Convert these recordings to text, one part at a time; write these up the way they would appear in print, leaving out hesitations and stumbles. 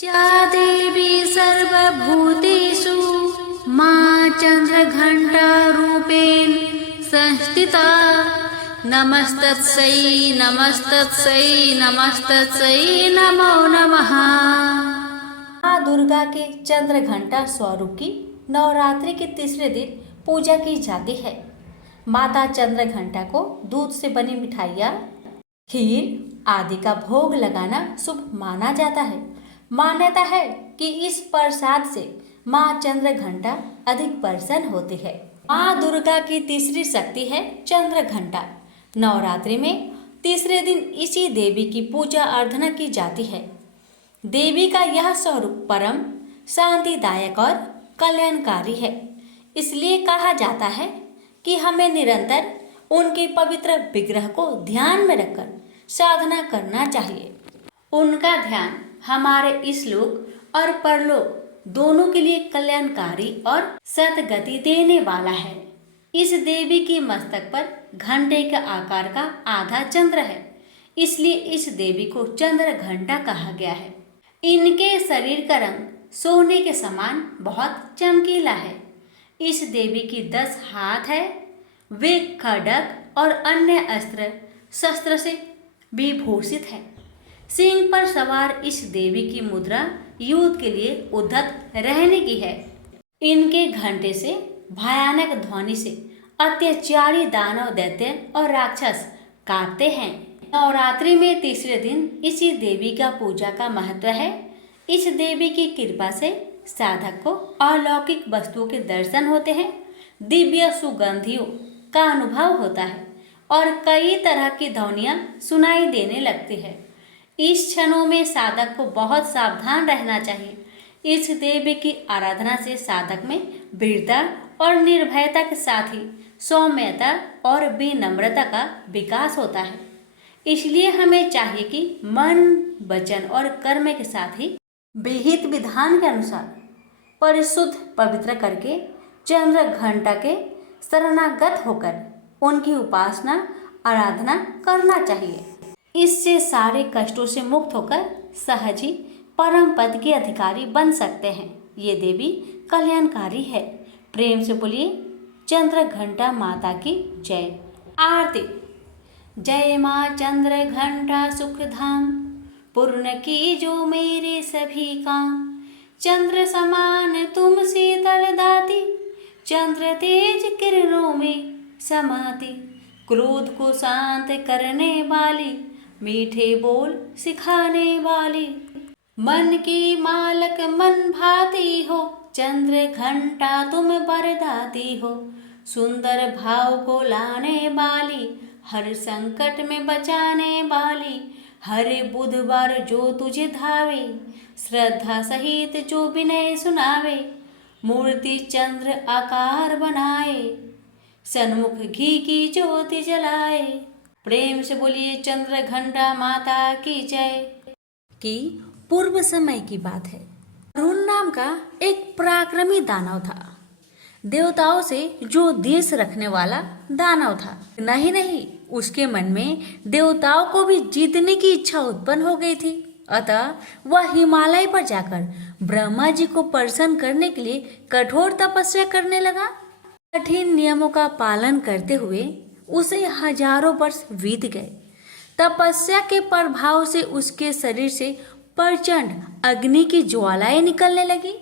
या देवी सर्वभूतेषु मां चन्द्रघण्टारूपेण संस्थिता नमस्तस्यै नमस्तस्यै नमस्तस्यै नमो नमः। माँ दुर्गा के चंद्र घंटा स्वरूप की नवरात्रि के तीसरे दिन पूजा की जाती है। माता चंद्र घंटा को दूध से बनी मिठाइयाँ, खीर आदि का भोग लगाना शुभ माना जाता है। मान्यता है कि इस प्रसाद से माँ चंद्र घंटा अधिक प्रसन्न होती है। माँ दुर्गा की तीसरी शक्ति है चंद्र घंटा। नवरात्रि में तीसरे दिन इसी देवी की पूजा अर्चना की जाती है। देवी का यह स्वरूप परम शांतिदायक और कल्याणकारी है। इसलिए कहा जाता है कि हमें निरंतर उनके पवित्र विग्रह को ध्यान में रखकर साधना करना चाहिए। उनका ध्यान हमारे इस लोक और परलोक दोनों के लिए कल्याणकारी और सद्गति देने वाला है। इस देवी की मस्तक पर घंटे के आकार का आधा चंद्र है, इसलिए इस देवी को चंद्र घंटा कहा गया है। इनके शरीर का रंग सोने के समान बहुत चमकीला है। इस देवी की 10 हाथ है। वे खड्ग और अन्य अस्त्र शस्त्र से विभूषित है। सिंह पर सवार इस देवी की मुद्रा युद्ध के लिए उद्धत रहने की है। इनके घंटे से भयानक ध्वनि से अत्याचारी दानव दैत्य और राक्षस कांपते हैं। नवरात्रि में तीसरे दिन इसी देवी का पूजा का महत्व है। इस देवी की कृपा से साधक को अलौकिक वस्तुओं के दर्शन होते हैं, दिव्य सुगंधियों का अनुभव होता है और कई तरह की ध्वनियाँ सुनाई देने लगती है। इस क्षणों में साधक को बहुत सावधान रहना चाहिए। इस देवी की आराधना से साधक में वीरता और निर्भयता के साथ ही सौम्यता और विनम्रता का विकास होता है। इसलिए हमें चाहिए कि मन, वचन और कर्म के साथ ही विहित विधान के अनुसार परिशुद्ध पवित्र करके चंद्र घंटा के शरणागत होकर उनकी उपासना आराधना करना चाहिए। इससे सारे कष्टों से मुक्त होकर सहज ही परम पद के अधिकारी बन सकते हैं। ये देवी कल्याणकारी है। प्रेम से बोलिए चंद्र घंटा माता की जय। आरती। जय माँ चंद्र घंटा सुखधाम, पूर्ण की जो मेरे सभी काम। चंद्र समान तुम शीतल दाती, चंद्र तेज किरणों में समाती। क्रोध को शांत करने वाली, मीठे बोल सिखाने वाली। मन की मालक मन भाती हो, चंद्र घंटा तुम बरदाती हो। सुंदर भाव को लाने वाली, हर संकट में बचाने वाली। हर बुधवार जो तुझे धावे, श्रद्धा सहित जो विनय सुनावे। मूर्ति चंद्र आकार बनाए, सन्मुख घी की ज्योति जलाए। प्रेम से बोलिए चंद्र घंटा माता की जय। की पूर्व समय की बात है। अरुण नाम का एक पराक्रमी दानव था। देवताओं से जो देश रखने वाला दानव था। नहीं, उसके मन में देवताओं को भी जीतने की इच्छा उत्पन्न हो गई थी। अतः वह हिमालय पर जाकर ब्रह्मा जी को प्रसन्न करने के लिए कठोर तपस्या करने लगा। कठिन नियमों का पालन करते हुए उसे हजारों वर्ष बीत गए। तपस्या के प्रभाव से उसके शरीर से प्रचंड अग्नि की ज्वालाएं निकलने लगी,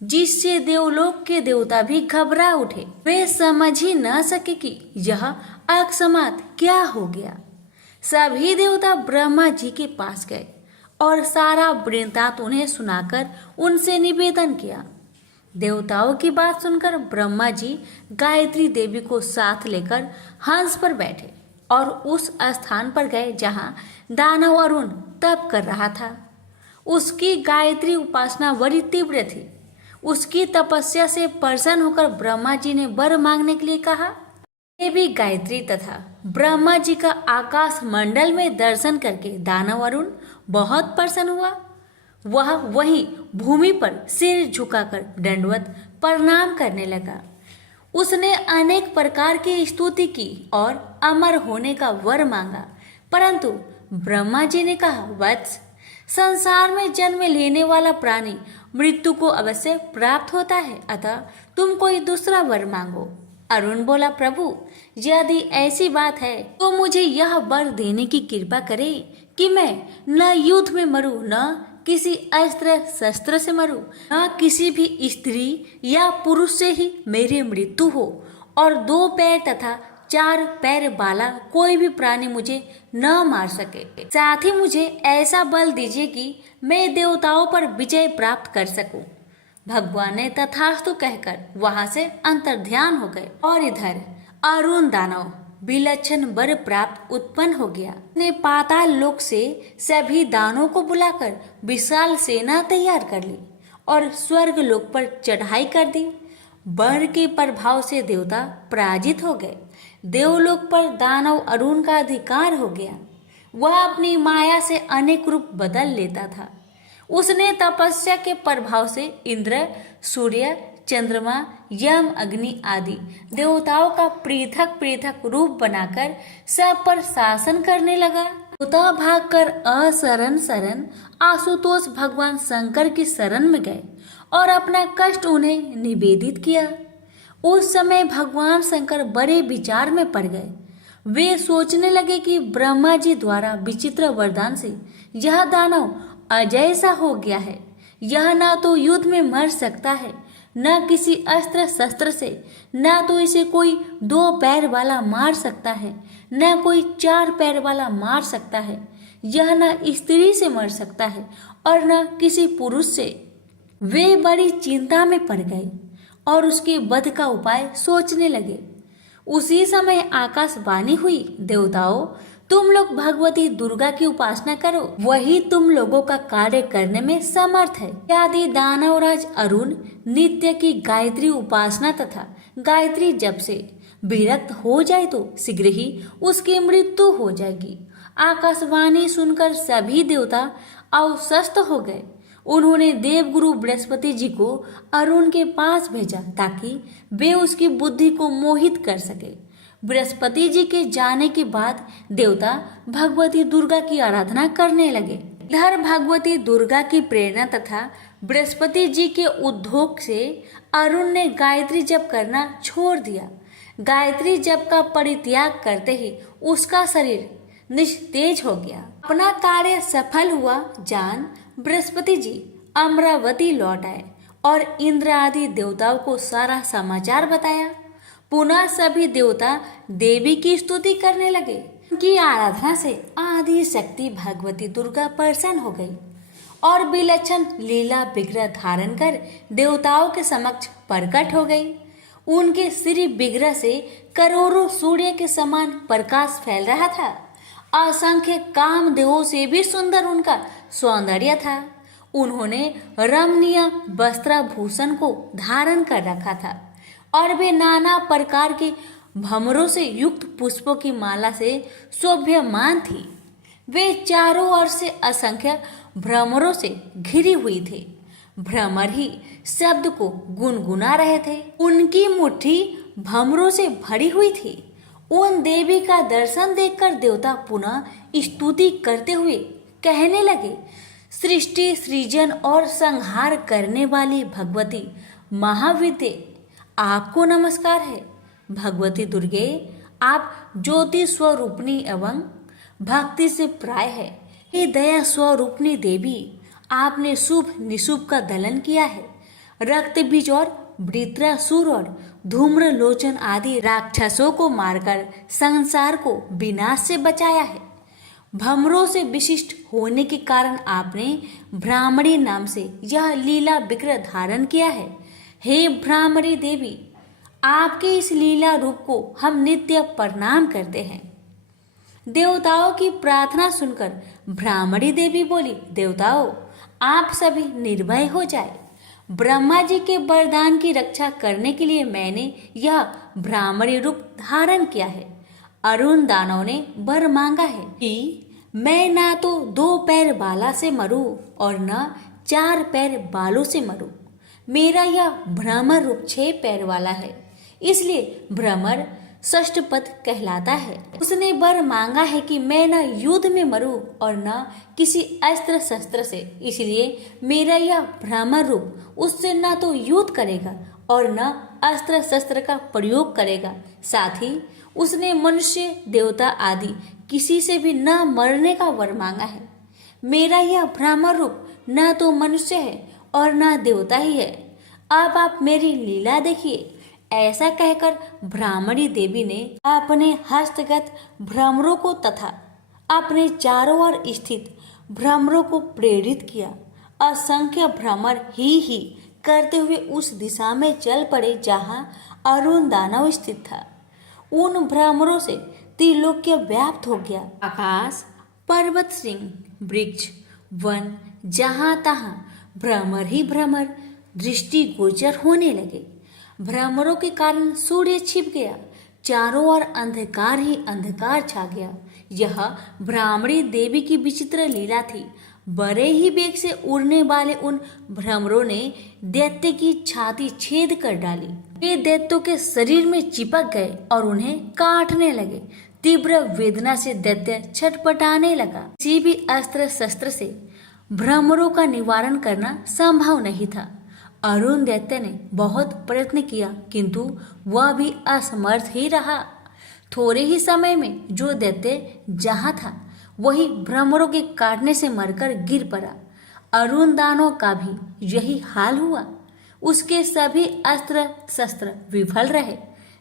जिससे देवलोक के देवता भी घबरा उठे। वे समझ ही न सके कि यह अकस्मात क्या हो गया। सभी देवता ब्रह्मा जी के पास गए और सारा वृत्तांत उन्हें सुनाकर उनसे निवेदन किया। देवताओं की बात सुनकर ब्रह्मा जी गायत्री देवी को साथ लेकर हंस पर बैठे और उस स्थान पर गए जहाँ दानव अरुण तप कर रहा था। उसकी गायत्री उपासना बड़ी तीव्र थी। उसकी तपस्या से प्रसन्न होकर ब्रह्मा जी ने वर मांगने के लिए कहा। देवी गायत्री तथा ब्रह्मा जी का आकाश मंडल में दर्शन करके दानव अरुण बहुत प्रसन्न हुआ। वह वहीं भूमि पर सिर झुकाकर दंडवत प्रणाम करने लगा। उसने अनेक प्रकार की स्तुति की और अमर होने का वर मांगा, परंतु ब्रह्मा जी ने कहा, वत्स, संसार में जन्म लेने वाला प्राणी मृत्यु को अवश्य प्राप्त होता है, अतः तुम कोई दूसरा वर मांगो। अरुण बोला, प्रभु यदि ऐसी बात है तो मुझे यह वर देने की कृपा करे कि मैं न युद्ध में मरूं, न किसी अस्त्र शस्त्र से मरूं, न किसी भी स्त्री या पुरुष से ही मेरी मृत्यु हो, और 2 पैर तथा 4 पैर वाला कोई भी प्राणी मुझे न मार सके। साथ ही मुझे ऐसा बल दीजिए कि मैं देवताओं पर विजय प्राप्त कर सकूं। भगवान ने तथास्तु कहकर वहां से अंतर्ध्यान हो गए। और इधर अरुण दानव विलक्षण वर प्राप्त उत्पन्न हो गया। ने पाताल लोक से सभी दानों को बुलाकर विशाल सेना तैयार कर ली और स्वर्ग लोक पर चढ़ाई कर दी। वर के प्रभाव से देवता पराजित हो गए। देवलोक पर दानव अरुण का अधिकार हो गया। वह अपनी माया से अनेक रूप बदल लेता था। उसने तपस्या के प्रभाव से इंद्र, सूर्य, चंद्रमा, यम, अग्नि आदि देवताओं का पृथक पृथक रूप बनाकर सब पर शासन करने लगा। देवता भागकर असरण शरण आशुतोष भगवान शंकर की शरण में गए और अपना कष्ट उन्हें निवेदित किया। उस समय भगवान शंकर बड़े विचार में पड़ गए। वे सोचने लगे कि ब्रह्मा जी द्वारा विचित्र वरदान से यह दानव अजय सा हो गया है। यह ना तो युद्ध में मर सकता है, न किसी अस्त्र शस्त्र से, न तो इसे कोई 2 पैर वाला मार सकता है, न कोई 4 पैर वाला मार सकता है। यह न स्त्री से मर सकता है और न किसी पुरुष से। वे बड़ी चिंता में पड़ गए और उसके वध का उपाय सोचने लगे। उसी समय आकाशवाणी हुई, देवताओं तुम लोग भगवती दुर्गा की उपासना करो, वही तुम लोगों का कार्य करने में समर्थ है। यदि दानवराज अरुण नित्य की गायत्री उपासना तथा गायत्री जप से विरक्त हो जाए तो शीघ्र ही उसकी मृत्यु हो जाएगी। आकाशवाणी सुनकर सभी देवता अवशस्त हो गए। उन्होंने देवगुरु बृहस्पति जी को अरुण के पास भेजा ताकि वे उसकी बुद्धि को मोहित कर सके। बृहस्पति जी के जाने के बाद देवता भगवती दुर्गा की आराधना करने लगे। इधर भगवती दुर्गा की प्रेरणा तथा बृहस्पति जी के उद्योग से अरुण ने गायत्री जप करना छोड़ दिया। गायत्री जप का परित्याग करते ही उसका शरीर निस्तेज हो गया। अपना कार्य सफल हुआ जान बृहस्पति जी अमरावती लौट आए और इंद्र आदि देवताओं को सारा समाचार बताया। पुनः सभी देवता देवी की स्तुति करने लगे। उनकी आराधना से आदि शक्ति भगवती दुर्गा प्रसन्न हो गई और विलक्षण लीला विग्रह धारण कर देवताओं के समक्ष प्रकट हो गई। उनके श्री विग्रह से करोड़ों सूर्य के समान प्रकाश फैल रहा था। असंख्य कामदेवों से भी सुंदर उनका सौंदर्य था। उन्होंने रमणीय वस्त्राभूषण को धारण कर रखा था और वे नाना प्रकार के भमरों से युक्त पुष्पों की माला से शोभ्यमान थी। वे चारों ओर से असंख्य भ्रमरों से घिरी हुई थे। भ्रमर ही शब्द को गुनगुना रहे थे। उनकी मुट्ठी भमरों से भरी हुई थी। उन देवी का दर्शन देखकर देवता पुनः स्तुति करते हुए कहने लगे, सृष्टि सृजन और संहार करने वाली भगवती महाविद्ये आपको नमस्कार है। भगवती दुर्गे आप ज्योति स्वरूपणी एवं भक्ति से प्राय है। हे दया स्वरूपणी देवी, आपने शुभ निशुभ का दलन किया है। रक्त बीज और वृत्रासुर और धूम्र लोचन आदि राक्षसों को मारकर संसार को विनाश से बचाया है। भ्रमरों से विशिष्ट होने के कारण आपने भ्रामरी नाम से यह लीला विग्रह धारण किया है। हे भ्रामरी देवी, आपके इस लीला रूप को हम नित्य प्रणाम करते हैं। देवताओं की प्रार्थना सुनकर भ्रामरी देवी बोली, देवताओं आप सभी निर्भय हो जाए। ब्रह्मा जी के वरदान की रक्षा करने के लिए मैंने यह भ्रामरी रूप धारण किया है। अरुण दानव ने वर मांगा है कि मैं ना तो 2 पैर बाला से मरूं और न 4 पैर बालों से मरूं। मेरा यह भ्रमर रूप 6 पैर वाला है, इसलिए भ्रमर षष्ठ पद कहलाता है। उसने वर मांगा है कि मैं न युद्ध में मरूं और न किसी अस्त्र शस्त्र से, इसलिए मेरा यह भ्रमर रूप उससे न तो युद्ध करेगा और न अस्त्र शस्त्र का प्रयोग करेगा। साथ ही उसने मनुष्य देवता आदि किसी से भी न मरने का वर मांगा है। मेरा यह भ्रमर रूप न तो मनुष्य है और न देवता ही है। अब आप मेरी लीला देखिए। ऐसा कहकर ब्राह्मणी देवी ने अपने हस्तगत भ्रमरों को तथा अपने चारों ओर स्थित भ्रमरों को प्रेरित किया। असंख्य भ्रमर ही करते हुए उस दिशा में चल पड़े जहां अरुण दानव स्थित था। उन भ्रमरों से त्रिलोक्य व्याप्त हो गया। आकाश, पर्वत श्रृंग, वृक्ष, वन, जहां तहां भ्रमर ही भ्रमर दृष्टि गोचर होने लगे। भ्रमरों के कारण सूर्य छिप गया। चारों ओर अंधकार ही अंधकार छा गया। यह ब्राह्मणी देवी की विचित्र लीला थी। बड़े ही वेग से उड़ने वाले उन भ्रमरों ने दैत्य की छाती छेद कर डाली। वे दैत्यों के शरीर में चिपक गए और उन्हें काटने लगे। तीव्र वेदना से दैत्य छटपटाने लगा। किसी भी अस्त्र शस्त्र से भ्रमरों का निवारण करना संभव नहीं था। अरुण दैत्य ने बहुत प्रयत्न किया किंतु वह भी असमर्थ ही रहा। थोड़े ही समय में जो दैत्य जहां था वही भ्रमरों के काटने से मरकर गिर पड़ा। अरुण दानव का भी यही हाल हुआ। उसके सभी अस्त्र शस्त्र विफल रहे।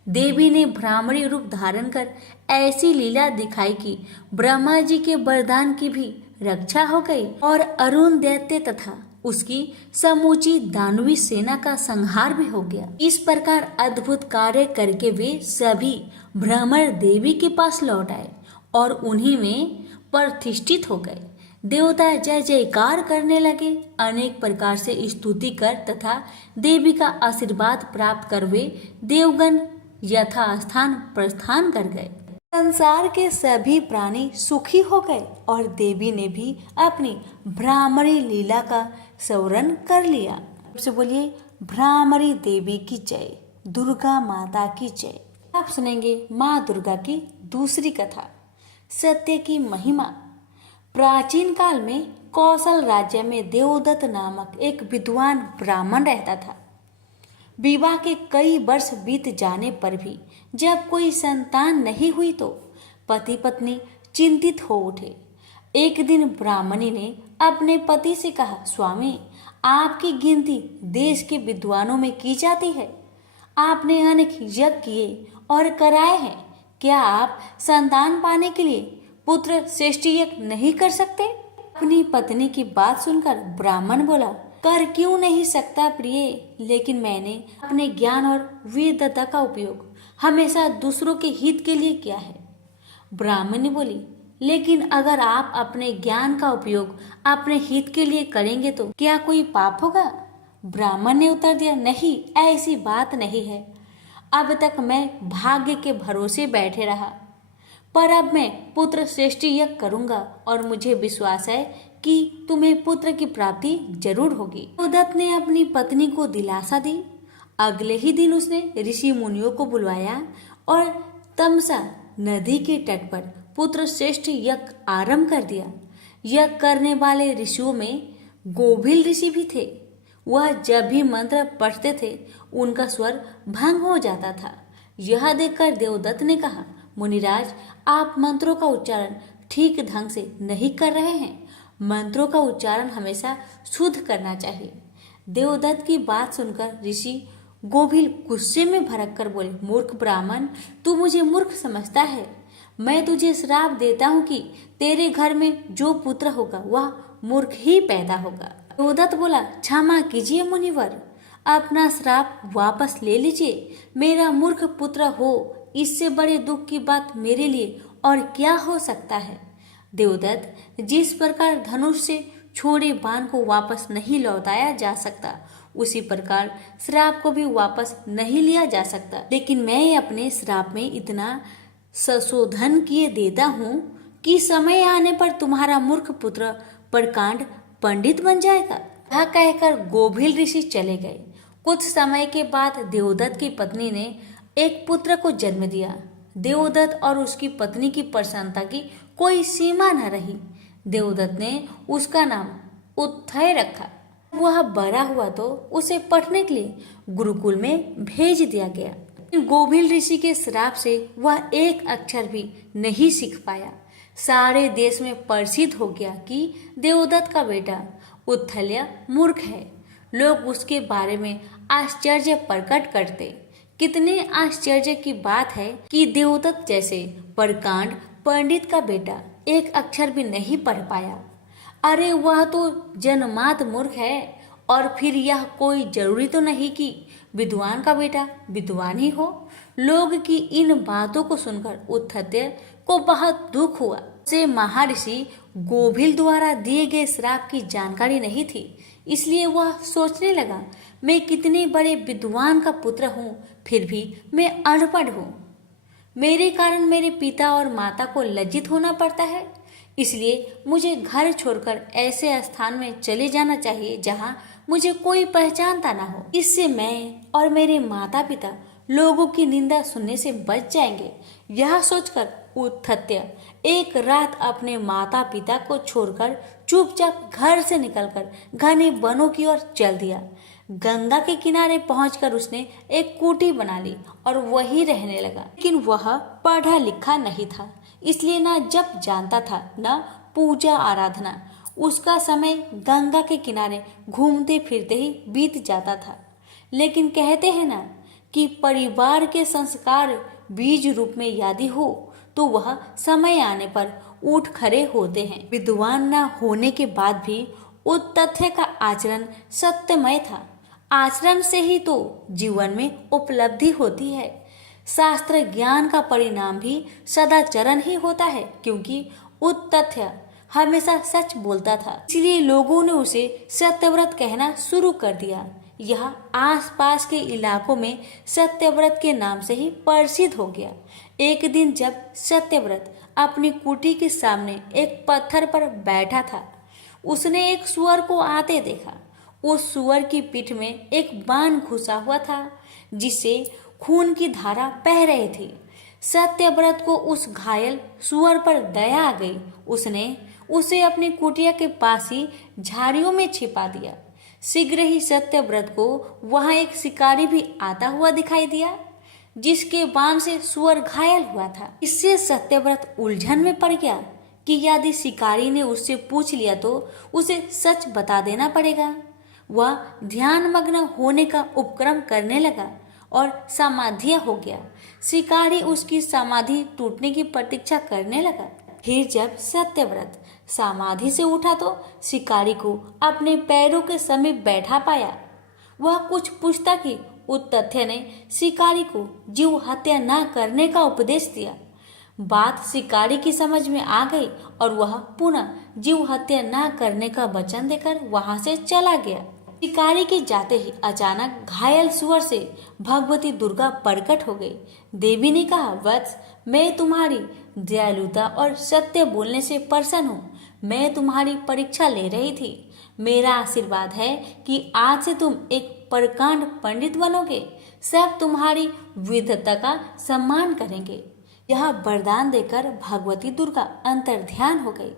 देवी ने ब्राह्मणी रूप धारण कर ऐसी लीला दिखाई कि ब्रह्मा जी के वरदान की भी रक्षा हो गई और अरुण दैत्य तथा उसकी समूची दानवी सेना का संहार भी हो गया। इस प्रकार अद्भुत कार्य करके वे सभी भ्रमर देवी के पास लौट आए और उन्हीं में प्रतिष्ठित हो गए। देवता जय जयकार करने लगे। अनेक प्रकार से स्तुति कर तथा देवी का आशीर्वाद प्राप्त कर वे देवगण यथास्थान प्रस्थान कर गए। संसार के सभी प्राणी सुखी हो गए और देवी ने भी अपनी भ्रामरी लीला का स्मरण कर लिया। सबसे बोलिए भ्रामरी देवी की जय, दुर्गा माता की जय। आप सुनेंगे माँ दुर्गा की दूसरी कथा, सत्य की महिमा। प्राचीन काल में कौशल राज्य में देवदत्त नामक एक विद्वान ब्राह्मण रहता था। विवाह के कई वर्ष बीत जाने पर भी जब कोई संतान नहीं हुई तो पति पत्नी चिंतित हो उठे। एक दिन ब्राह्मणी ने अपने पति से कहा, स्वामी, आपकी गिनती देश के विद्वानों में की जाती है। आपने अनेक यज्ञ किए और कराए हैं। क्या आप संतान पाने के लिए पुत्र श्रेष्ठी यज्ञ नहीं कर सकते? अपनी पत्नी की बात सुनकर ब्राह्मण बोला, कर क्यों नहीं सकता प्रिय, लेकिन मैंने अपने ज्ञान और वीरता का उपयोग हमेशा दूसरों के हित के लिए किया है। ब्राह्मणी बोली, लेकिन अगर आप अपने ज्ञान का उपयोग अपने हित के लिए करेंगे तो क्या कोई पाप होगा? ब्राह्मण ने उत्तर दिया, नहीं, ऐसी बात नहीं है। अब तक मैं भाग्य के भरोसे बैठे रहा, पर अब मैं पुत्र श्रेष्ठी यज्ञ करूंगा और मुझे विश्वास है कि तुम्हें पुत्र की प्राप्ति जरूर होगी। देवदत्त ने अपनी पत्नी को दिलासा दी। अगले ही दिन उसने ऋषि मुनियों को बुलवाया और तमसा नदी के तट पर पुत्र श्रेष्ठ यज्ञ आरंभ कर दिया। यज्ञ करने वाले ऋषियों में गोभिल ऋषि भी थे। वह जब भी मंत्र पढ़ते थे उनका स्वर भंग हो जाता था। यह देखकर देवदत्त ने कहा, मुनिराज, आप मंत्रों का उच्चारण ठीक ढंग से नहीं कर रहे हैं। मंत्रों का उच्चारण हमेशा शुद्ध करना चाहिए। देवदत्त की बात सुनकर ऋषि गोभिल गुस्से में भड़क कर बोले, मूर्ख ब्राह्मण, तू मुझे मूर्ख समझता है। मैं तुझे श्राप देता हूँ कि तेरे घर में जो पुत्र होगा वह मूर्ख ही पैदा होगा। देवदत्त बोला, क्षमा कीजिए मुनिवर, अपना श्राप वापस ले लीजिए। मेरा मूर्ख पुत्र हो, इससे बड़े दुख की बात मेरे लिए और क्या हो सकता है। देवदत्त, जिस प्रकार धनुष से छोड़े बाण को वापस नहीं लौटाया जा सकता, उसी प्रकार श्राप को भी वापस नहीं लिया जा सकता। लेकिन मैं अपने श्राप में इतना संशोधन किए देता हूँ कि समय आने पर तुम्हारा मूर्ख पुत्र प्रकांड पंडित बन जाएगा। यह कहकर गोभिल ऋषि चले गए। कुछ समय के बाद देवदत्त की पत्नी ने एक पुत्र को जन्म दिया। देवदत्त और उसकी पत्नी की प्रसन्नता की कोई सीमा न रही। देवदत्त ने उसका नाम उत्थय रखा। वह बड़ा हुआ तो उसे पढ़ने के लिए गुरुकुल में भेज दिया गया। गोभिल ऋषि के श्राप से वह एक अक्षर भी नहीं सीख पाया। सारे देश में प्रसिद्ध हो गया कि देवदत्त का बेटा उत्थल्य मूर्ख है। लोग उसके बारे में आश्चर्य प्रकट करते। कितने आश्चर्य की बात है कि देवदत्त जैसे प्रकांड पंडित का बेटा एक अक्षर भी नहीं पढ़ पाया। अरे वह तो जन्मात मूर्ख है, और फिर यह कोई जरूरी तो नहीं कि विद्वान का बेटा विद्वान ही हो। लोग की इन बातों को सुनकर उत्थल्य को बहुत दुख हुआ। से महर्षि गोभिल द्वारा दिए गए श्राप की जानकारी नहीं थी, इसलिए वह सोचने लगा, मैं कितने बड़े विद्वान का पुत्र हूँ, फिर भी मैं अनपढ़ हूँ। मेरे कारण मेरे पिता और माता को लज्जित होना पड़ता है, इसलिए मुझे घर छोड़कर ऐसे स्थान में चले जाना चाहिए जहाँ मुझे कोई पहचानता ना हो। इससे मैं और मेरे माता पिता लोगों की निंदा सुनने से बच जाएंगे। यह सोचकर उत्थल्य एक रात अपने माता पिता को छोड़कर चुपचाप घर से निकलकर घने वनों की ओर चल दिया। गंगा के किनारे पहुंचकर उसने एक कुटी बना ली और वहीं रहने लगा। लेकिन वह पढ़ा लिखा नहीं था, इसलिए न जप जानता था न पूजा आराधना। उसका समय गंगा के किनारे घूमते फिरते ही बीत जाता था। लेकिन कहते हैं ना कि परिवार के संस्कार बीज रूप में यदि हो तो वह समय आने पर उठ खड़े होते हैं। विद्वान न होने के बाद भी उत्तथ्य का आचरण सत्यमय था। आचरण से ही तो जीवन में उपलब्धि होती है। शास्त्र ज्ञान का परिणाम भी सदाचरण ही होता है, क्योंकि उत्तथ्य हमेशा सच बोलता था, इसलिए लोगों ने उसे सत्यव्रत कहना शुरू कर दिया। यह आसपास के इलाकों में सत्यव्रत के नाम से ही प्रसिद्ध हो गया। एक दिन जब सत्यव्रत अपनी कुटी के सामने एक पत्थर पर बैठा था, उसने एक सुअर को आते देखा। उस सुअर की पीठ में एक बाण घुसा हुआ था, जिससे खून की धारा बह रही थी। सत्यव्रत को उस घायल सुअर पर दया आ गई। उसने उसे अपनी कुटिया के पास ही झाड़ियों में छिपा दिया। शीघ्र ही सत्यव्रत को वहां एक शिकारी भी आता हुआ दिखाई दिया, जिसके बाण से सुअर घायल हुआ था। इससे सत्यव्रत उलझन में पड़ गया कि यदि शिकारी ने उससे पूछ लिया तो उसे सच बता देना पड़ेगा। वह ध्यान मग्न होने का उपक्रम करने लगा और समाधि हो गया। शिकारी उसकी समाधि टूटने की प्रतीक्षा करने लगा। फिर जब सत्यव्रत समाधि से उठा तो शिकारी को अपने पैरों के समीप बैठा पाया। वह कुछ पूछता कि उत्तथ्य ने शिकारी को जीव हत्या न करने का उपदेश दिया। बात शिकारी की समझ में आ गई और वह पुनः जीव हत्या न करने का वचन देकर वहां से चला गया। शिकारी के जाते ही अचानक घायल सुअर से भगवती दुर्गा प्रकट हो गई। देवी ने कहा, वत्स, मैं तुम्हारी दयालुता और सत्य बोलने से प्रसन्न हूँ। मैं तुम्हारी परीक्षा ले रही थी। मेरा आशीर्वाद है कि आज से तुम एक प्रकांड पंडित बनोगे। सब तुम्हारी विद्वता का सम्मान करेंगे। यह वरदान देकर भगवती दुर्गा अंतर्ध्यान हो गई।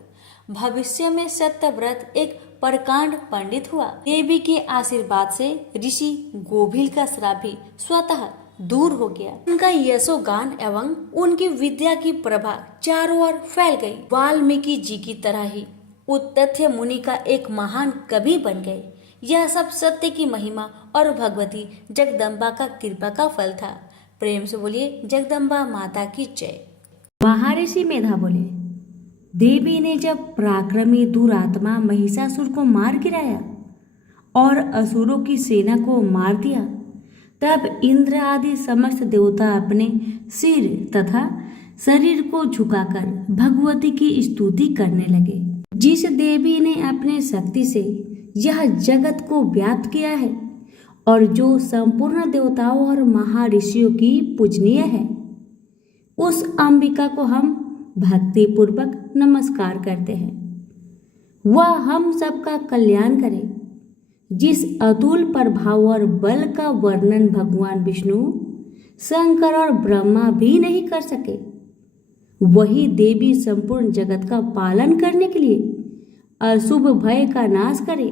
भविष्य में सत्यव्रत एक प्रकांड पंडित हुआ। देवी के आशीर्वाद से ऋषि गोभिल का श्राप भी स्वतः दूर हो गया। उनका यशोगान एवं उनकी विद्या की प्रभा चारों ओर फैल गई। वाल्मीकि जी की तरह ही उत्तथ्य मुनि का एक महान कवि बन गए। यह सब सत्य की महिमा और भगवती जगदम्बा का कृपा का फल था। प्रेम से बोलिए जगदम्बा माता की जय। महर्षि मेधा बोले, देवी ने जब पराक्रमी दुरात्मा महिषासुर को मार गिराया और असुरों की सेना को मार दिया, तब इंद्र आदि समस्त देवता अपने सिर तथा शरीर को झुकाकर भगवती की स्तुति करने लगे। जिस देवी ने अपने शक्ति से यह जगत को व्याप्त किया है और जो संपूर्ण देवताओं और महर्षियों की पूजनीय है, उस अंबिका को हम भक्ति पूर्वक नमस्कार करते हैं। वह हम सबका कल्याण करे। जिस अतुल प्रभाव और बल का वर्णन भगवान विष्णु शंकर और ब्रह्मा भी नहीं कर सके। वही देवी संपूर्ण जगत का पालन करने के लिए अशुभ भय का नाश करे।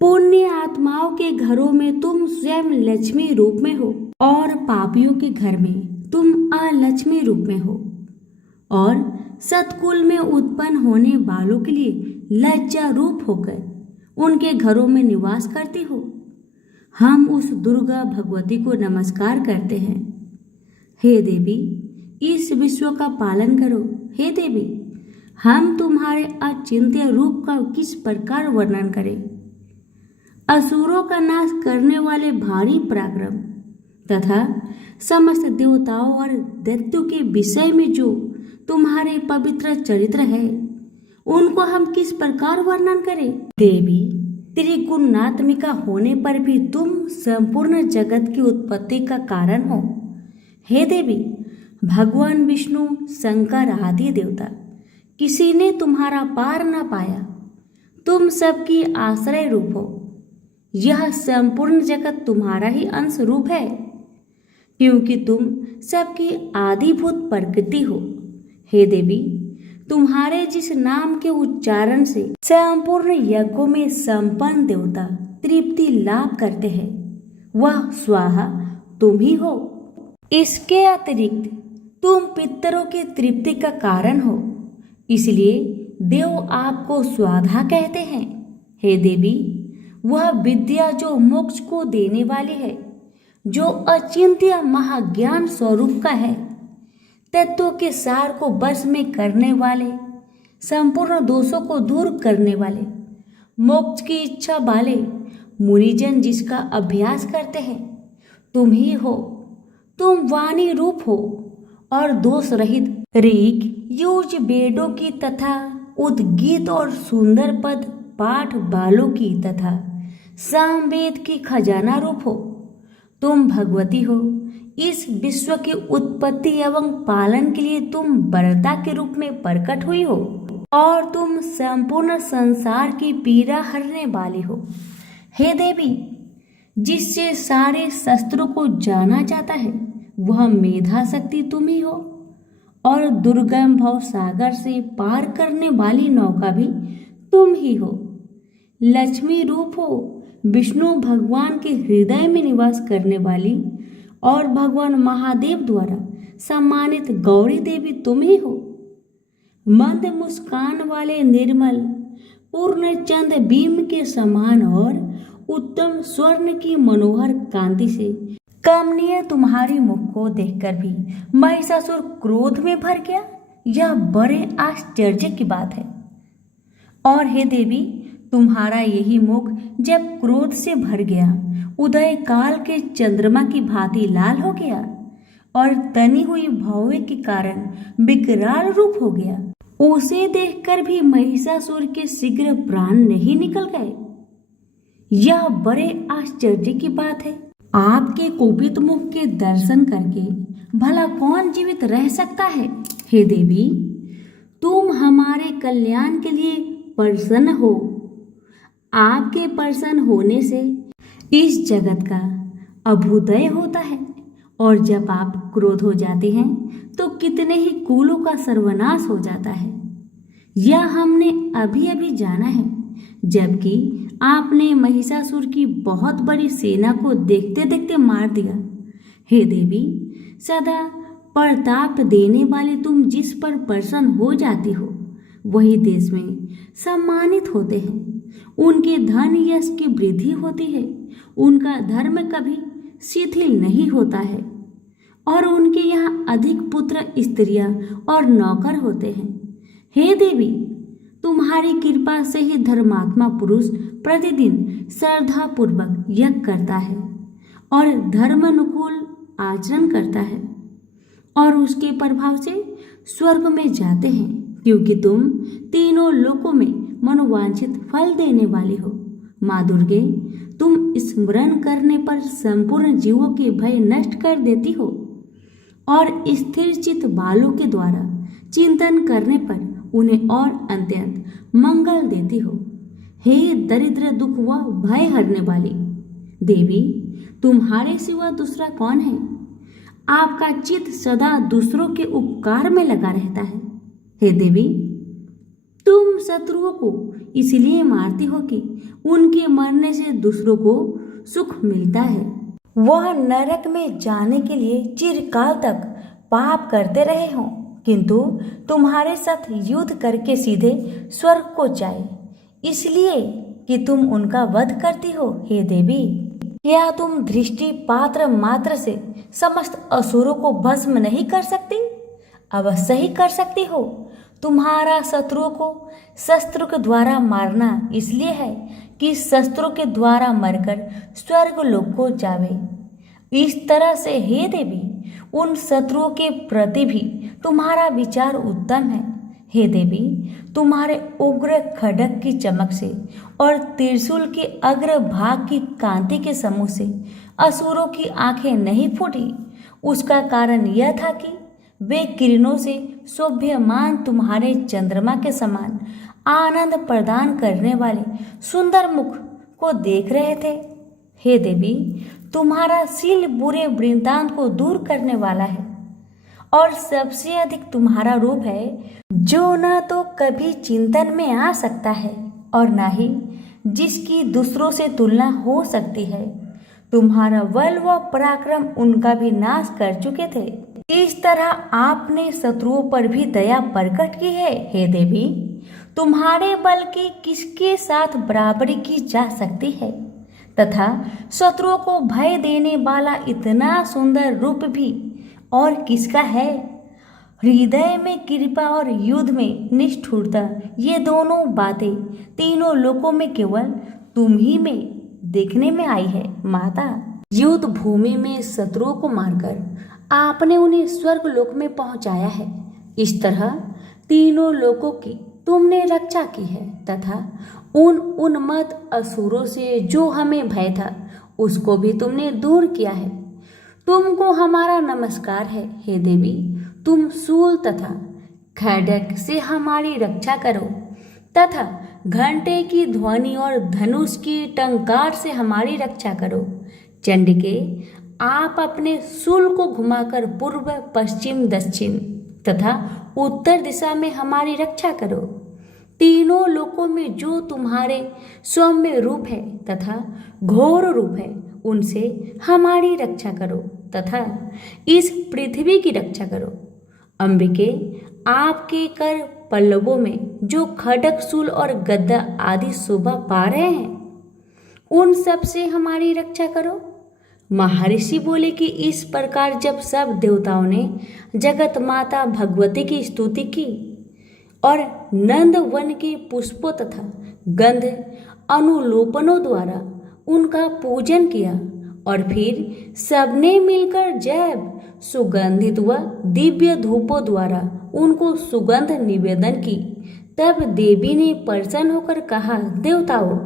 पुण्य आत्माओं के घरों में तुम स्वयं लक्ष्मी रूप में हो और पापियों के घर में तुम अलक्ष्मी रूप में हो और सतकुल में उत्पन्न होने वालों के लिए लज्जा रूप होकर उनके घरों में निवास करती हो। हम उस दुर्गा भगवती को नमस्कार करते हैं। हे देवी, इस विश्व का पालन करो। हे देवी, हम तुम्हारे अचिंत्य रूप का किस प्रकार वर्णन करें। असुरों का नाश करने वाले भारी पराक्रम तथा समस्त देवताओं और दैत्यों के विषय में जो तुम्हारे पवित्र चरित्र है, उनको हम किस प्रकार वर्णन करें। देवी, त्रिगुणात्मिका होने पर भी तुम संपूर्ण जगत की उत्पत्ति का कारण हो। हे देवी, भगवान विष्णु, शंकर आदि देवता किसी ने तुम्हारा पार न पाया। तुम सबकी आश्रय रूप हो। यह संपूर्ण जगत तुम्हारा ही अंश रूप है, क्योंकि तुम सबकी आदिभूत प्रकृति हो। हे देवी, तुम्हारे जिस नाम के उच्चारण से संपूर्ण यज्ञों में संपन्न देवता तृप्ति लाभ करते हैं, वह स्वाहा तुम ही हो। इसके अतिरिक्त तुम पितरों की तृप्ति का कारण हो, इसलिए देव आपको स्वाधा कहते हैं। हे देवी, वह विद्या जो मोक्ष को देने वाली है, जो अचिंत्य महाज्ञान स्वरूप का है, तत्वों के सार को वश में करने वाले, संपूर्ण दोषों को दूर करने वाले, मोक्ष की इच्छा वाले मुनिजन जिसका अभ्यास करते हैं, तुम ही हो। तुम वाणी रूप हो और दोष रहित ऋग युज वेदों की तथा उद्गीत और सुंदर पद पाठ बालों की तथा सामवेद की खजाना रूप हो। तुम भगवती हो। इस विश्व की उत्पत्ति एवं पालन के लिए तुम वरदा के रूप में प्रकट हुई हो और तुम संपूर्ण संसार की पीड़ा हरने वाली हो। हे देवी, जिससे सारे शस्त्रों को जाना जाता है, वह मेधा शक्ति तुम ही हो और दुर्गम भव सागर से पार करने वाली नौका भी तुम ही हो। लक्ष्मी रूप हो। विष्णु भगवान के हृदय में निवास करने वाली और भगवान महादेव द्वारा सम्मानित गौरी देवी तुम ही हो। मंद मुस्कान वाले निर्मल पूर्ण चंद बीम के समान और उत्तम स्वर्ण की मनोहर कांति से कमनीय तुम्हारी मुख को देखकर भी महिषासुर क्रोध में भर गया। यह बड़े आश्चर्य की बात है। और हे देवी, तुम्हारा यही मुख जब क्रोध से भर गया, उदय काल के चंद्रमा की भांति लाल हो गया और तनी हुई भौवे के कारण विकराल रूप हो गया। उसे देखकर भी महिषासुर के शीघ्र प्राण नहीं निकल गए। यह बड़े आश्चर्य की बात है। आपके कुपित मुख के दर्शन करके भला कौन जीवित रह सकता है। हे देवी, तुम हमारे कल्याण के लिए प्रसन्न हो। आपके प्रसन्न होने से इस जगत का अभ्युदय होता है और जब आप क्रोध हो जाते हैं तो कितने ही कुलों का सर्वनाश हो जाता है। यह हमने अभी अभी जाना है, जबकि आपने महिषासुर की बहुत बड़ी सेना को देखते देखते मार दिया। हे देवी, सदा प्रताप देने वाले तुम जिस पर प्रसन्न हो जाती हो, वही देश में सम्मानित होते हैं। उनके धन यश की वृद्धि होती है। उनका धर्म कभी शिथिल नहीं होता है और उनके यहाँ अधिक पुत्र, स्त्रियां और नौकर होते हैं। हे देवी, तुम्हारी कृपा से ही धर्मात्मा पुरुष प्रतिदिन श्रद्धा पूर्वक यज्ञ करता है और धर्मानुकूल आचरण करता है और उसके प्रभाव से स्वर्ग में जाते हैं, क्योंकि तुम तीनों लोकों में मनोवांछित फल देने वाली हो। माँ दुर्गे, तुम स्मरण करने पर संपूर्ण जीवों के भय नष्ट कर देती हो और स्थिर चित्त बालों के द्वारा चिंतन करने पर उन्हें और अत्यंत मंगल देती हो। हे दरिद्र दुख व भय हरने वाली देवी, तुम्हारे सिवा दूसरा कौन है। आपका चित्त सदा दूसरों के उपकार में लगा रहता है। हे देवी, तुम शत्रुओं को इसलिए मारती हो कि उनके मरने से दूसरों को सुख मिलता है। वह नरक में जाने के लिए चिरकाल तक पाप करते रहे हों, किंतु तुम्हारे साथ युद्ध करके सीधे स्वर्ग को जाए, इसलिए कि तुम उनका वध करती हो। हे देवी, क्या तुम दृष्टि पात्र मात्र से समस्त असुरों को भस्म नहीं कर सकती? अवश्य ही कर सकती हो। तुम्हारा शत्रुओं को शस्त्रों के द्वारा मारना इसलिए है कि शस्त्रों के द्वारा मरकर स्वर्ग लोक को जावे। इस तरह से हे देवी, उन शत्रुओं के प्रति भी तुम्हारा विचार उत्तम है। हे देवी, तुम्हारे उग्र खड्ग की चमक से और त्रिशूल के अग्र भाग की कांति के समूह से असुरों की आंखें नहीं फूटी। उसका कारण यह था कि वे किरणों से शोभ्यमान तुम्हारे चंद्रमा के समान आनंद प्रदान करने वाले सुंदर मुख को देख रहे थे। हे देवी, तुम्हारा शील बुरे वृंदांत को दूर करने वाला है और सबसे अधिक तुम्हारा रूप है जो न तो कभी चिंतन में आ सकता है और न ही जिसकी दूसरों से तुलना हो सकती है। तुम्हारा बल व पराक्रम उनका भी नाश कर चुके थे। इस तरह आपने शत्रुओं पर भी दया प्रकट की है। हे देवी, तुम्हारे बल की किसके साथ बराबरी की जा सकती है तथा शत्रुओं को भय देने वाला इतना सुंदर रूप भी और किसका है? हृदय में कृपा और युद्ध में निष्ठुरता, ये दोनों बातें तीनों लोकों में केवल तुम ही में देखने में आई है। माता, युद्ध भूमि में शत्रुओं को मारकर आपने उन्हें स्वर्ग लोक में पहुंचाया है। इस तरह तीनों लोकों की तुमने रक्षा की है तथा उन उन्मत्त असुरों से जो हमें भय था उसको भी तुमने दूर किया है। तुमको हमारा नमस्कार है। हे देवी, तुम शूल तथा खड्ग से हमारी रक्षा करो तथा घंटे की ध्वनि और धनुष की टंकार से हमारी रक्षा करो। चंडिके, आप अपने शूल को घुमाकर पूर्व पश्चिम दक्षिण तथा उत्तर दिशा में हमारी रक्षा करो। तीनों लोकों में जो तुम्हारे सौम्य रूप है तथा घोर रूप है उनसे हमारी रक्षा करो तथा इस पृथ्वी की रक्षा करो। अंबिके, आपके कर पल्लवों में जो खड्ग, शूल और गदा आदि शोभा पा रहे हैं उन सब से हमारी रक्षा करो। महर्षि बोले कि इस प्रकार जब सब देवताओं ने जगत माता भगवती की स्तुति की और नंद वन के पुष्पों तथा गंध अनुलोपनों द्वारा उनका पूजन किया और फिर सबने मिलकर जैव सुगंधित व दिव्य धूपों द्वारा उनको सुगंध निवेदन की, तब देवी ने प्रसन्न होकर कहा, देवताओं,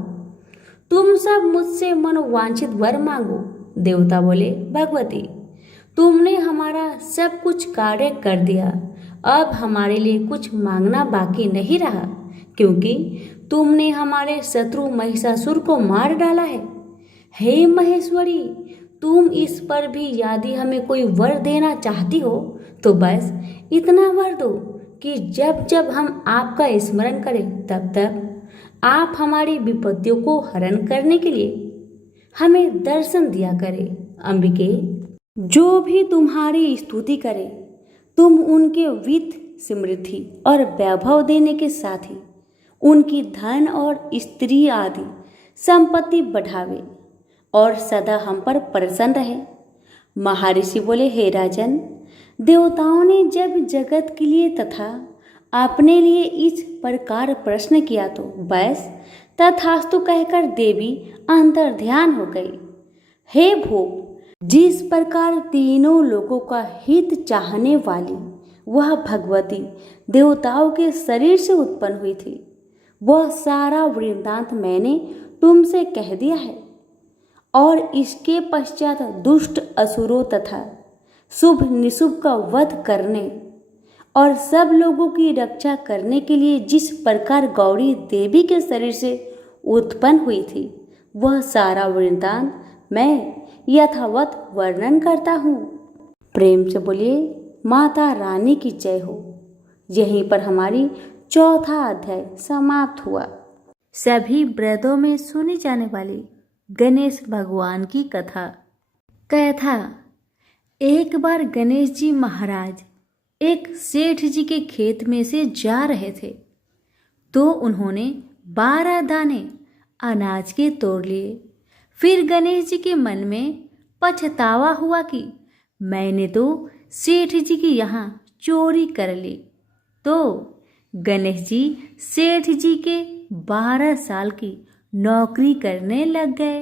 तुम सब मुझसे मनोवांछित वर मांगो। देवता बोले, भगवती, तुमने हमारा सब कुछ कार्य कर दिया, अब हमारे लिए कुछ मांगना बाकी नहीं रहा, क्योंकि तुमने हमारे शत्रु महिषासुर को मार डाला है। हे महेश्वरी, तुम इस पर भी यदि हमें कोई वर देना चाहती हो तो बस इतना वर दो कि जब जब हम आपका स्मरण करें तब तब आप हमारी विपत्तियों को हरण करने के लिए हमें दर्शन दिया करें। अंबिके, जो भी तुम्हारी स्तुति करे तुम उनके वित्त, समृद्धि और वैभव देने के साथ ही उनकी धन और स्त्री आदि संपत्ति बढ़ावे और सदा हम पर प्रसन्न रहे। महर्षि बोले, हे राजन, देवताओं ने जब जगत के लिए तथा अपने लिए इस प्रकार प्रश्न किया तो बस तथास्तु कहकर देवी अंतर ध्यान हो गई। हे भूप, जिस प्रकार तीनों लोगों का हित चाहने वाली वह भगवती देवताओं के शरीर से उत्पन्न हुई थी, वह सारा वृत्तांत मैंने तुमसे कह दिया है और इसके पश्चात दुष्ट असुरों तथा शुभ निशुभ का वध करने और सब लोगों की रक्षा करने के लिए जिस प्रकार गौरी देवी के शरीर से उत्पन्न हुई थी वह सारा वृत्तांत मैं यथावत वर्णन करता हूँ। प्रेम से बोलिए माता रानी की जय हो। यहीं पर हमारी चौथा अध्याय समाप्त हुआ। सभी व्रतों में सुनी जाने वाली गणेश भगवान की कथा। एक बार गणेश जी महाराज एक सेठ जी के खेत में से जा रहे थे, तो उन्होंने 12 दाने अनाज के तोड़ लिए। फिर गणेश जी के मन में पछतावा हुआ कि मैंने तो सेठ जी के यहाँ चोरी कर ली। तो गणेश जी सेठ जी के 12 साल की नौकरी करने लग गए।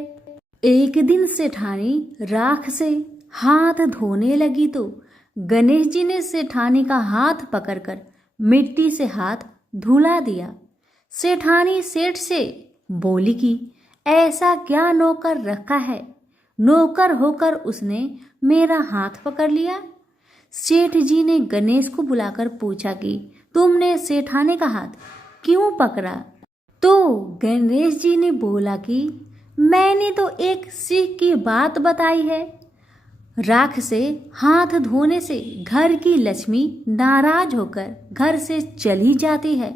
एक दिन सेठानी राख से हाथ धोने लगी तो गणेश जी ने सेठानी का हाथ पकड़कर मिट्टी से हाथ धुला दिया। सेठानी सेठ से बोली कि ऐसा क्या नौकर रखा है, नौकर होकर उसने मेरा हाथ पकड़ लिया। सेठ जी ने गणेश को बुलाकर पूछा कि तुमने सेठानी का हाथ क्यों पकड़ा? तो गणेश जी ने बोला कि मैंने तो एक सीख की बात बताई है। राख से हाथ धोने से घर की लक्ष्मी नाराज होकर घर से चली जाती है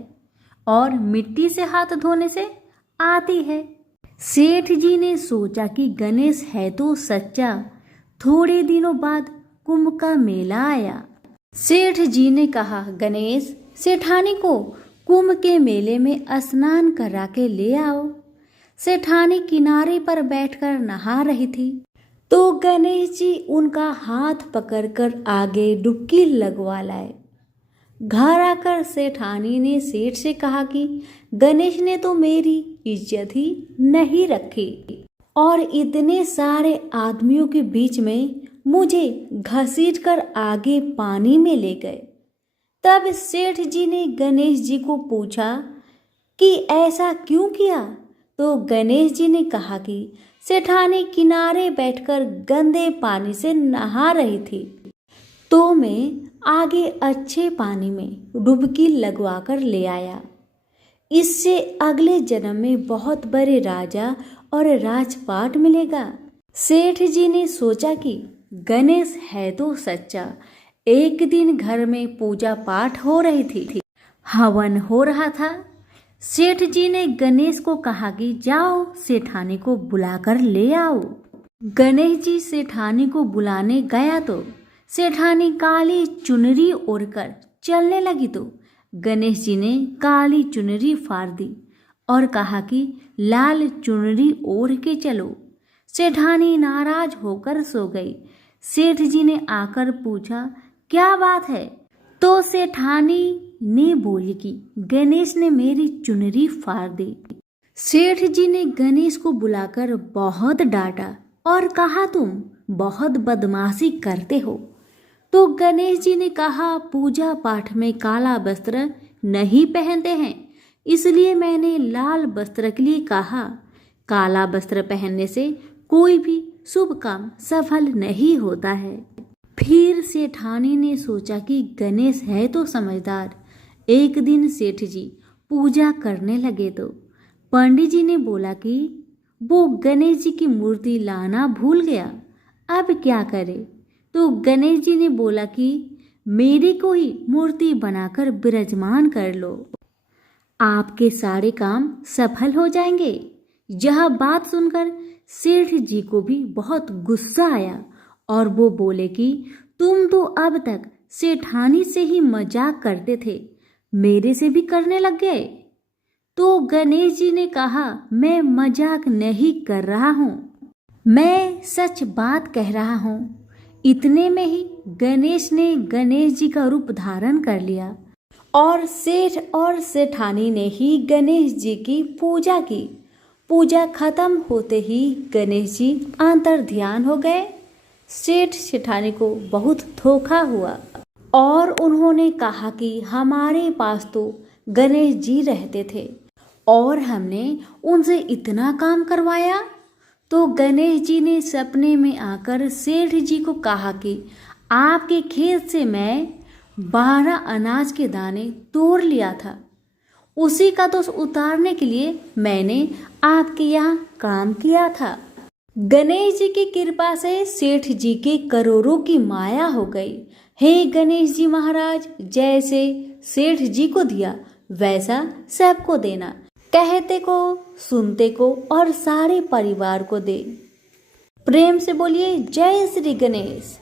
और मिट्टी से हाथ धोने से आती है। सेठ जी ने सोचा कि गणेश है तो सच्चा। थोड़े दिनों बाद कुंभ का मेला आया। सेठ जी ने कहा, गणेश सेठानी को कुंभ के मेले में स्नान करा के ले आओ। सेठानी किनारे पर बैठकर नहा रही थी, तो गणेश जी उनका हाथ पकड़कर आगे डुबकी लगवा लाए। घर आकर सेठानी ने सेठ से कहा कि गणेश ने तो मेरी इज्जत ही नहीं रखी और इतने सारे आदमियों के बीच में मुझे घसीट कर आगे पानी में ले गए। तब सेठ जी ने गणेश जी को पूछा कि ऐसा क्यों किया? तो गणेश जी ने कहा कि सेठानी किनारे बैठकर गंदे पानी से नहा रही थी, तो मैं आगे अच्छे पानी में डुबकी लगवा कर ले आया। इससे अगले जन्म में बहुत बड़े राजा और राजपाट मिलेगा। सेठ जी ने सोचा कि गणेश है तो सच्चा। एक दिन घर में पूजा पाठ हो रही थी, हवन हो रहा था। सेठ जी ने गणेश को कहा कि जाओ सेठानी को बुलाकर ले आओ। गणेश जी सेठानी को बुलाने गया तो सेठानी काली चुनरी ओढ़कर चलने लगी, तो गणेश जी ने काली चुनरी फाड़ दी और कहा कि लाल चुनरी ओढ़ के चलो। सेठानी नाराज होकर सो गई। सेठ जी ने आकर पूछा, क्या बात है? तो सेठानी ने बोली कि गणेश ने मेरी चुनरी फाड़ दी। सेठ जी ने गणेश को बुलाकर बहुत डांटा और कहा, तुम बहुत बदमाशी करते हो। तो गणेश जी ने कहा, पूजा पाठ में काला वस्त्र नहीं पहनते हैं, इसलिए मैंने लाल वस्त्र के लिए कहा। काला वस्त्र पहनने से कोई भी शुभ काम सफल नहीं होता है। फिर सेठानी ने सोचा कि गणेश है तो समझदार। एक दिन सेठ जी पूजा करने लगे तो पंडित जी ने बोला कि वो गणेश जी की मूर्ति लाना भूल गया, अब क्या करे? तो गणेश जी ने बोला कि मेरे को ही मूर्ति बनाकर विराजमान कर लो, आपके सारे काम सफल हो जाएंगे। यह बात सुनकर सेठ जी को भी बहुत गुस्सा आया और वो बोले कि तुम तो अब तक सेठानी से ही मजाक करते थे, मेरे से भी करने लग गए। तो गणेश जी ने कहा, मैं मजाक नहीं कर रहा हूँ, मैं सच बात कह रहा हूँ। इतने में ही गणेश ने गणेश जी का रूप धारण कर लिया और सेठ और सेठानी ने ही गणेश जी की पूजा की। पूजा खत्म होते ही गणेश जी अंतर ध्यान हो गए। सेठ सेठानी को बहुत धोखा हुआ और उन्होंने कहा कि हमारे पास तो गणेश जी रहते थे और हमने उनसे इतना काम करवाया। तो गणेश जी ने सपने में आकर सेठ जी को कहा कि आपके खेत से मैं 12 अनाज के दाने तोड़ लिया था, उसी का दोष उतारने के लिए मैंने आपके यहाँ काम किया था। गणेश जी की कृपा से सेठ जी की करोड़ों की माया हो गई। हे गणेश जी महाराज, जैसे सेठ जी को दिया वैसा सबको देना, कहते को, सुनते को और सारे परिवार को दे। प्रेम से बोलिए जय श्री गणेश।